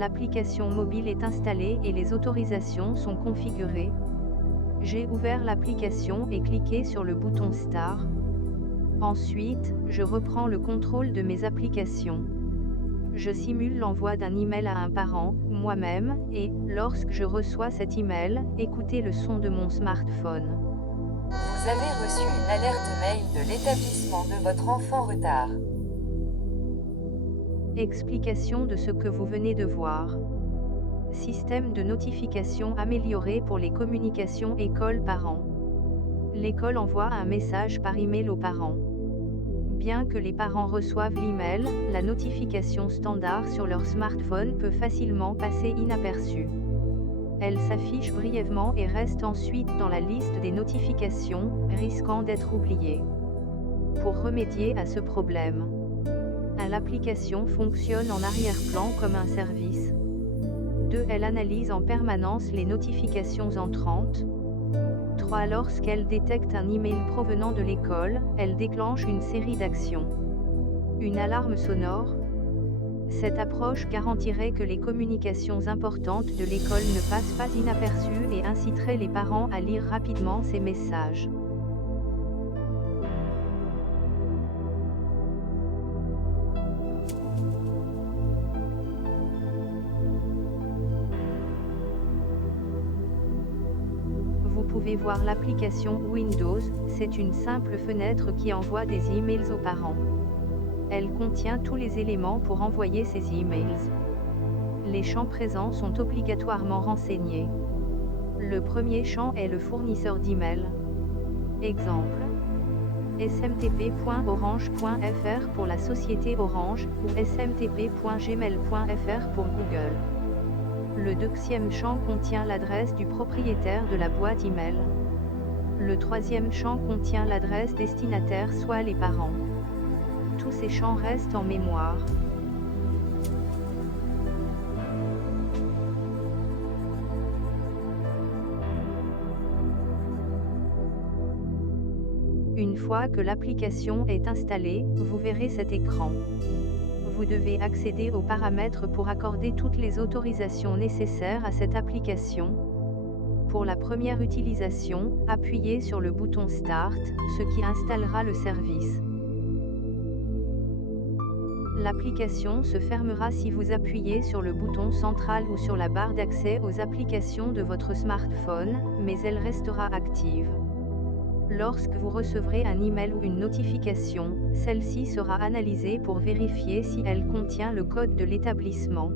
L'application mobile est installée et les autorisations sont configurées. J'ai ouvert l'application et cliqué sur le bouton Start. Ensuite, je reprends le contrôle de mes applications. Je simule l'envoi d'un email à un parent, moi-même, et, lorsque je reçois cet email, écoutez le son de mon smartphone. Vous avez reçu une alerte mail de l'établissement de votre enfant en retard. Explication de ce que vous venez de voir. Système de notification amélioré pour les communications école-parents. L'école envoie un message par email aux parents. Bien que les parents reçoivent l'email, la notification standard sur leur smartphone peut facilement passer inaperçue. Elle s'affiche brièvement et reste ensuite dans la liste des notifications, risquant d'être oubliée. Pour remédier à ce problème, l'application fonctionne en arrière-plan comme un service. 2. Elle analyse en permanence les notifications entrantes. 3. Lorsqu'elle détecte un email provenant de l'école, elle déclenche une série d'actions. Une alarme sonore. Cette approche garantirait que les communications importantes de l'école ne passent pas inaperçues et inciterait les parents à lire rapidement ces messages. Vous pouvez voir l'application Windows, c'est une simple fenêtre qui envoie des emails aux parents. Elle contient tous les éléments pour envoyer ces emails. Les champs présents sont obligatoirement renseignés. Le premier champ est le fournisseur d'email. Exemple: smtp.orange.fr pour la société Orange, ou smtp.gmail.fr pour Google. Le deuxième champ contient l'adresse du propriétaire de la boîte email. Le troisième champ contient l'adresse destinataire, soit les parents. Tous ces champs restent en mémoire. Une fois que l'application est installée, vous verrez cet écran. Vous devez accéder aux paramètres pour accorder toutes les autorisations nécessaires à cette application. Pour la première utilisation, appuyez sur le bouton Start, ce qui installera le service. L'application se fermera si vous appuyez sur le bouton central ou sur la barre d'accès aux applications de votre smartphone, mais elle restera active. Lorsque vous recevrez un email ou une notification, celle-ci sera analysée pour vérifier si elle contient le code de l'établissement.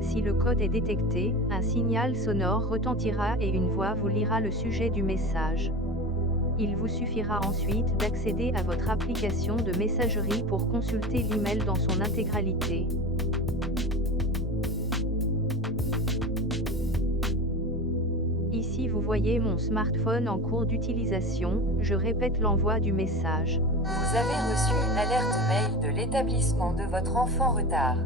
Si le code est détecté, un signal sonore retentira et une voix vous lira le sujet du message. Il vous suffira ensuite d'accéder à votre application de messagerie pour consulter l'email dans son intégralité. Ici vous voyez mon smartphone en cours d'utilisation, je répète l'envoi du message. Vous avez reçu une alerte mail de l'établissement de votre enfant en retard.